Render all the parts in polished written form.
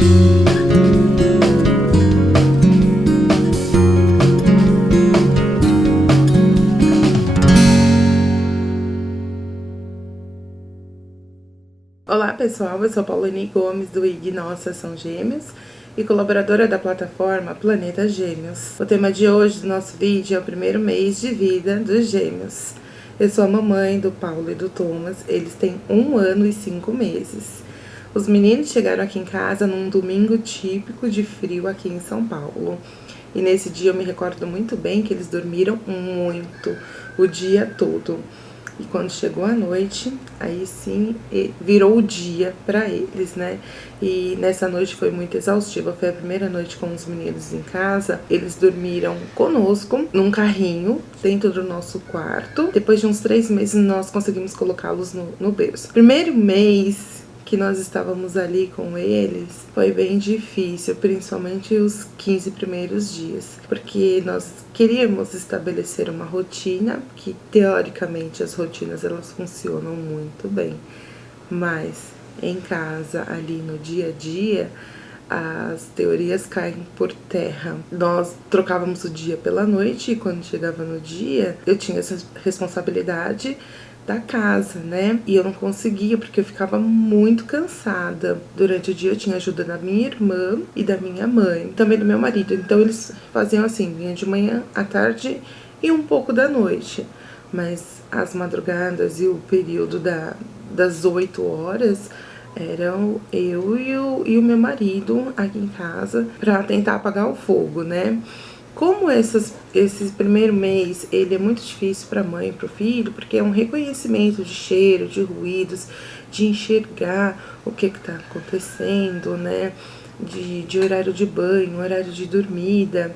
Olá pessoal, eu sou Paulane Gomes do IG Nossa São Gêmeos e colaboradora da plataforma Planeta Gêmeos. O tema de hoje do nosso vídeo é o primeiro mês de vida dos gêmeos. Eu sou a mamãe do Paulo e do Thomas, eles têm 1 ano e 5 meses. Os meninos chegaram aqui em casa num domingo típico de frio aqui em São Paulo. E nesse dia eu me recordo muito bem que eles dormiram muito, o dia todo. E quando chegou a noite, aí sim virou o dia pra eles, né? E nessa noite foi muito exaustiva, foi a primeira noite com os meninos em casa. Eles dormiram conosco, num carrinho, dentro do nosso quarto. Depois de uns 3 meses, nós conseguimos colocá-los no berço. Primeiro mês que nós estávamos ali com eles, foi bem difícil, principalmente os 15 primeiros dias, porque nós queríamos estabelecer uma rotina, que teoricamente as rotinas elas funcionam muito bem, mas em casa, ali no dia a dia, as teorias caem por terra. Nós trocávamos o dia pela noite e quando chegava no dia, eu tinha essa responsabilidade da casa, né? E eu não conseguia porque eu ficava muito cansada. Durante o dia eu tinha ajuda da minha irmã e da minha mãe, também do meu marido. Então eles faziam assim, vinha de manhã, à tarde e um pouco da noite. Mas as madrugadas e o período das 8 horas eram eu e o meu marido aqui em casa para tentar apagar o fogo, né? Como esse primeiro mês, ele é muito difícil para a mãe e para o filho, porque é um reconhecimento de cheiro, de ruídos, de enxergar o que está acontecendo, né? De horário de banho, horário de dormida.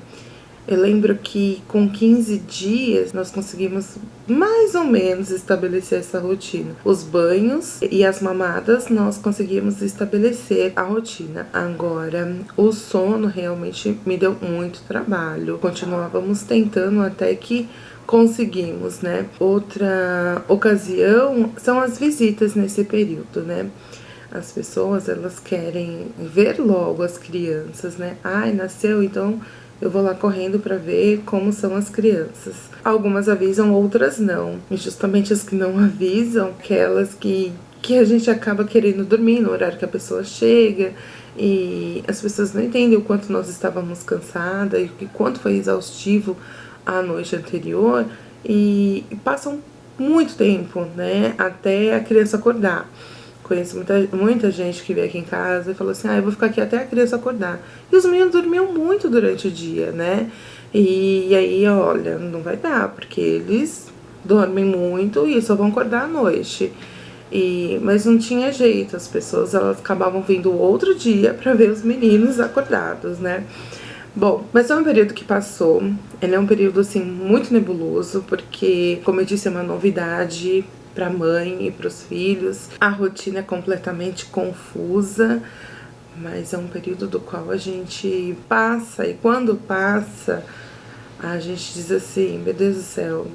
Eu lembro que com 15 dias nós conseguimos mais ou menos estabelecer essa rotina. Os banhos e as mamadas nós conseguimos estabelecer a rotina. Agora, o sono realmente me deu muito trabalho. Continuávamos tentando até que conseguimos, né? Outra ocasião são as visitas nesse período, né? As pessoas, elas querem ver logo as crianças, né? Ai, nasceu, então eu vou lá correndo para ver como são as crianças. Algumas avisam, outras não. E justamente as que não avisam, aquelas que a gente acaba querendo dormir no horário que a pessoa chega. E as pessoas não entendem o quanto nós estávamos cansadas e o quanto foi exaustivo a noite anterior. E passam muito tempo, né, até a criança acordar. Conheço muita gente que veio aqui em casa e falou assim, eu vou ficar aqui até a criança acordar. E os meninos dormiam muito durante o dia, né? E aí, olha, não vai dar, porque eles dormem muito e só vão acordar à noite. Mas não tinha jeito, as pessoas elas acabavam vindo outro dia pra ver os meninos acordados, né? Bom, mas é um período que passou, ele é um período, assim, muito nebuloso, porque, como eu disse, é uma novidade para a mãe e para os filhos. A rotina é completamente confusa, mas é um período do qual a gente passa, e quando passa, a gente diz assim, meu Deus do céu,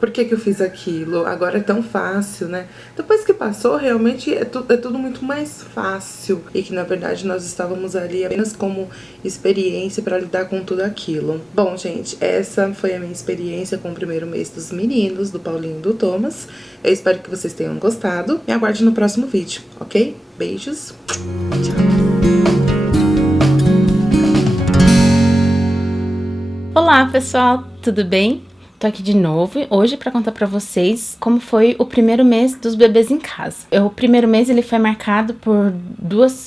por que eu fiz aquilo? Agora é tão fácil, né? Depois que passou, realmente é tudo muito mais fácil. E que, na verdade, nós estávamos ali apenas como experiência para lidar com tudo aquilo. Bom, gente, essa foi a minha experiência com o primeiro mês dos meninos, do Paulinho e do Thomas. Eu espero que vocês tenham gostado. Me aguarde no próximo vídeo, ok? Beijos. Tchau. Olá pessoal, tudo bem? Tô aqui de novo hoje para contar para vocês como foi o primeiro mês dos bebês em casa. O primeiro mês ele foi marcado por duas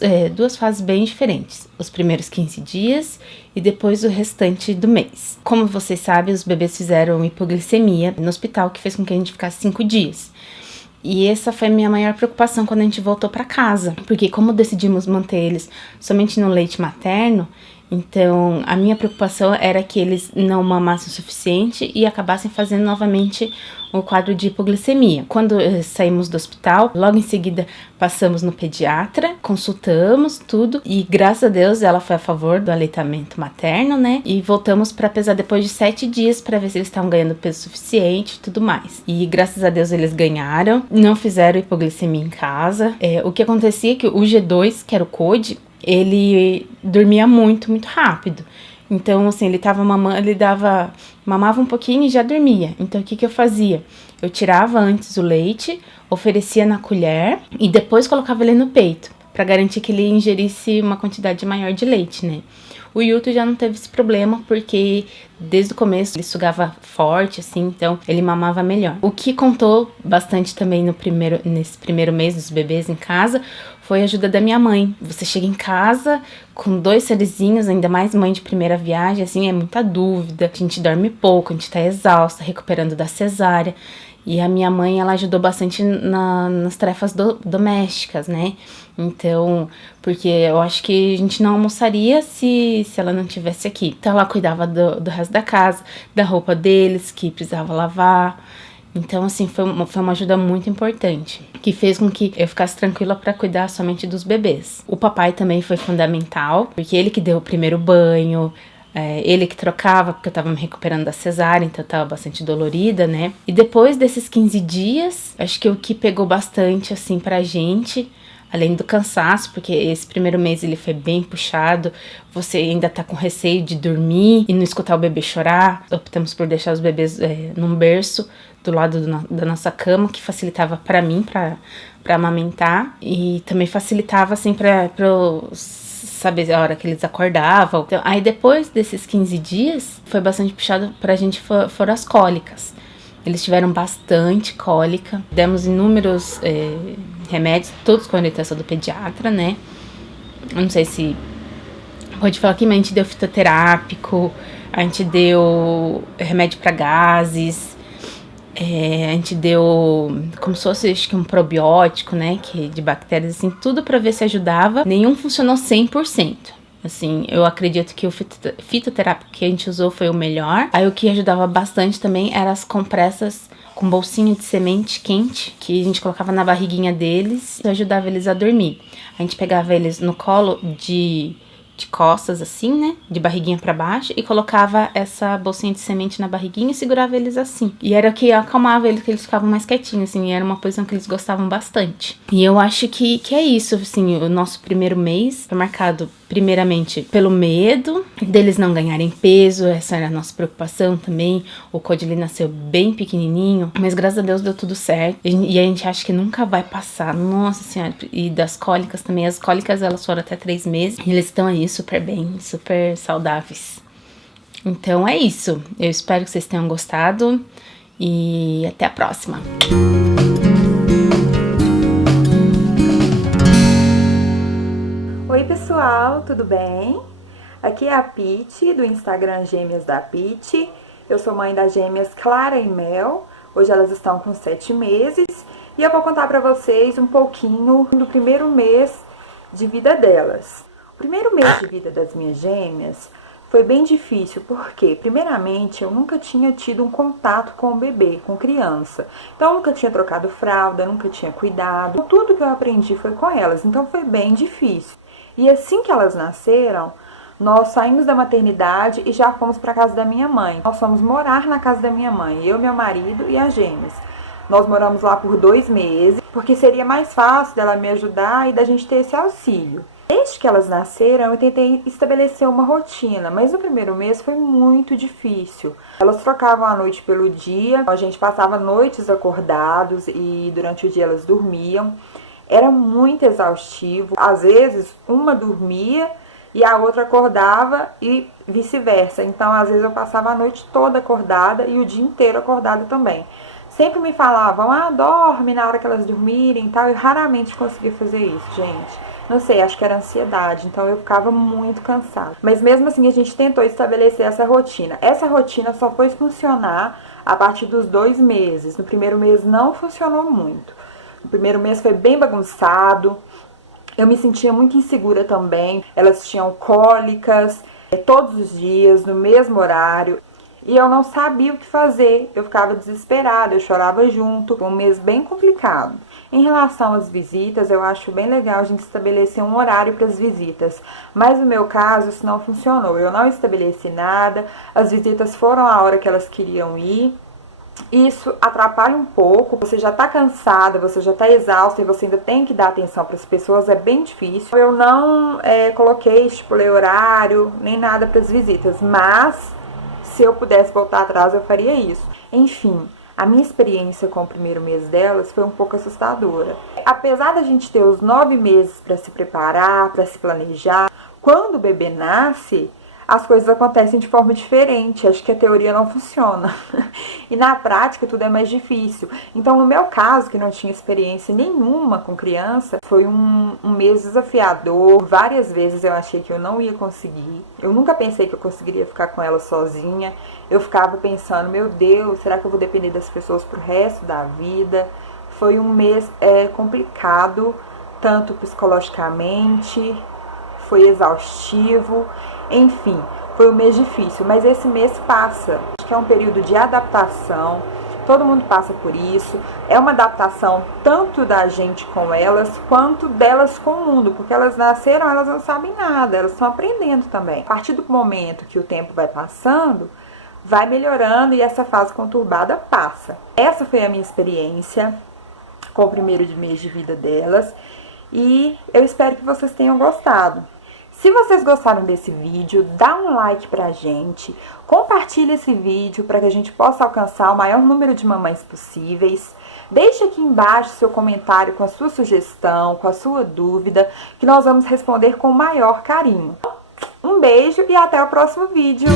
fases bem diferentes. Os primeiros 15 dias e depois o restante do mês. Como vocês sabem, os bebês fizeram hipoglicemia no hospital, que fez com que a gente ficasse 5 dias. E essa foi a minha maior preocupação quando a gente voltou para casa. Porque como decidimos manter eles somente no leite materno, então a minha preocupação era que eles não mamassem o suficiente e acabassem fazendo novamente o quadro de hipoglicemia. Quando saímos do hospital, logo em seguida passamos no pediatra, consultamos tudo e graças a Deus ela foi a favor do aleitamento materno, né? E voltamos para pesar depois de 7 dias para ver se eles estavam ganhando peso suficiente e tudo mais. E graças a Deus eles ganharam, não fizeram hipoglicemia em casa. O que acontecia é que o G2, que era o CODE, ele dormia muito, muito rápido. Então, assim, ele tava mamando, mamava um pouquinho e já dormia. Então, o que eu fazia? Eu tirava antes o leite, oferecia na colher e depois colocava ele no peito, para garantir que ele ingerisse uma quantidade maior de leite, né? O Yuto já não teve esse problema, porque desde o começo ele sugava forte, assim, então ele mamava melhor. O que contou bastante também nesse primeiro mês dos bebês em casa foi a ajuda da minha mãe. Você chega em casa com 2 serizinhos, ainda mais mãe de primeira viagem, assim, é muita dúvida. A gente dorme pouco, a gente tá exausta, recuperando da cesárea. E a minha mãe, ela ajudou bastante nas tarefas domésticas, né? Então, porque eu acho que a gente não almoçaria se ela não estivesse aqui. Então, ela cuidava do resto da casa, da roupa deles, que precisava lavar. Então, assim, foi uma ajuda muito importante, que fez com que eu ficasse tranquila para cuidar somente dos bebês. O papai também foi fundamental, porque ele que deu o primeiro banho, ele que trocava, porque eu tava me recuperando da cesárea, então eu tava bastante dolorida, né? E depois desses 15 dias, acho que o que pegou bastante, assim, pra gente, além do cansaço, porque esse primeiro mês ele foi bem puxado, você ainda tá com receio de dormir e não escutar o bebê chorar. Optamos por deixar os bebês num berço do lado da nossa cama, que facilitava pra mim, pra amamentar, e também facilitava, assim, pra saber a hora que eles acordavam. Então, aí depois desses 15 dias, foi bastante puxado pra gente, foram as cólicas. Eles tiveram bastante cólica, demos inúmeros remédios, todos com orientação do pediatra, né? Eu não sei se pode falar aqui, mas a gente deu fitoterápico, a gente deu remédio pra gases, a gente deu como se fosse, acho que um probiótico, né, que de bactérias, assim, tudo pra ver se ajudava. Nenhum funcionou 100%. Assim, eu acredito que o fitoterápico que a gente usou foi o melhor. Aí o que ajudava bastante também eram as compressas com bolsinho de semente quente, que a gente colocava na barriguinha deles e ajudava eles a dormir. A gente pegava eles no colo de costas, assim, né, de barriguinha pra baixo, e colocava essa bolsinha de semente na barriguinha e segurava eles assim. E era o que acalmava eles, que eles ficavam mais quietinhos, assim, e era uma posição que eles gostavam bastante. E eu acho que é isso, assim, o nosso primeiro mês foi marcado primeiramente pelo medo deles não ganharem peso, essa era a nossa preocupação também. O Codili nasceu bem pequenininho, mas graças a Deus deu tudo certo, e a gente acha que nunca vai passar, nossa senhora. E das cólicas também, as cólicas elas foram até 3 meses, e eles estão aí super bem, super saudáveis. Então é isso, eu espero que vocês tenham gostado e até a próxima. Oi pessoal, tudo bem? Aqui é a Pete, do Instagram Gêmeas da Pete. Eu sou mãe das gêmeas Clara e Mel. Hoje elas estão com 7 meses. E eu vou contar pra vocês um pouquinho do primeiro mês de vida delas. O primeiro mês de vida das minhas gêmeas foi bem difícil, porque primeiramente eu nunca tinha tido um contato com o bebê, com criança. Então eu nunca tinha trocado fralda, nunca tinha cuidado. Tudo que eu aprendi foi com elas, então foi bem difícil. E assim que elas nasceram, nós saímos da maternidade e já fomos para a casa da minha mãe. Nós fomos morar na casa da minha mãe, eu, meu marido e as gêmeas. Nós moramos lá por 2 meses, porque seria mais fácil dela me ajudar e da gente ter esse auxílio. Desde que elas nasceram, eu tentei estabelecer uma rotina, mas no primeiro mês foi muito difícil. Elas trocavam a noite pelo dia, a gente passava noites acordados e durante o dia elas dormiam. Era muito exaustivo. Às vezes, uma dormia e a outra acordava e vice-versa. Então, às vezes, eu passava a noite toda acordada e o dia inteiro acordada também. Sempre me falavam, dorme na hora que elas dormirem e tal. Eu raramente conseguia fazer isso, gente. Não sei, acho que era ansiedade, então eu ficava muito cansada. Mas mesmo assim, a gente tentou estabelecer essa rotina. Essa rotina só foi funcionar a partir dos 2 meses. No primeiro mês não funcionou muito. O primeiro mês foi bem bagunçado, eu me sentia muito insegura também. Elas tinham cólicas todos os dias, no mesmo horário, e eu não sabia o que fazer. Eu ficava desesperada, eu chorava junto. Foi um mês bem complicado. Em relação às visitas, eu acho bem legal a gente estabelecer um horário para as visitas, mas no meu caso isso não funcionou. Eu não estabeleci nada, as visitas foram a hora que elas queriam ir. isso atrapalha um pouco, você já tá cansada, você já tá exausta e você ainda tem que dar atenção para as pessoas, é bem difícil. Eu não estipulei horário, nem nada para as visitas, mas se eu pudesse voltar atrás eu faria isso. Enfim, a minha experiência com o primeiro mês delas foi um pouco assustadora. Apesar da gente ter os 9 meses para se preparar, para se planejar, quando o bebê nasce, as coisas acontecem de forma diferente. Acho que a teoria não funciona. E na prática tudo é mais difícil. Então, no meu caso, que não tinha experiência nenhuma com criança, foi um mês desafiador. Várias vezes eu achei que eu não ia conseguir. Eu nunca pensei que eu conseguiria ficar com ela sozinha. Eu ficava pensando, meu Deus, será que eu vou depender das pessoas pro resto da vida? Foi um mês complicado, tanto psicologicamente, foi exaustivo. Enfim, foi um mês difícil, mas esse mês passa. Acho que é um período de adaptação, todo mundo passa por isso. É uma adaptação tanto da gente com elas, quanto delas com o mundo, porque elas nasceram, elas não sabem nada, elas estão aprendendo também. A partir do momento que o tempo vai passando, vai melhorando e essa fase conturbada passa. Essa foi a minha experiência com o primeiro mês de vida delas e eu espero que vocês tenham gostado. Se vocês gostaram desse vídeo, dá um like pra gente, compartilha esse vídeo para que a gente possa alcançar o maior número de mamães possíveis. Deixe aqui embaixo seu comentário com a sua sugestão, com a sua dúvida, que nós vamos responder com o maior carinho. Um beijo e até o próximo vídeo!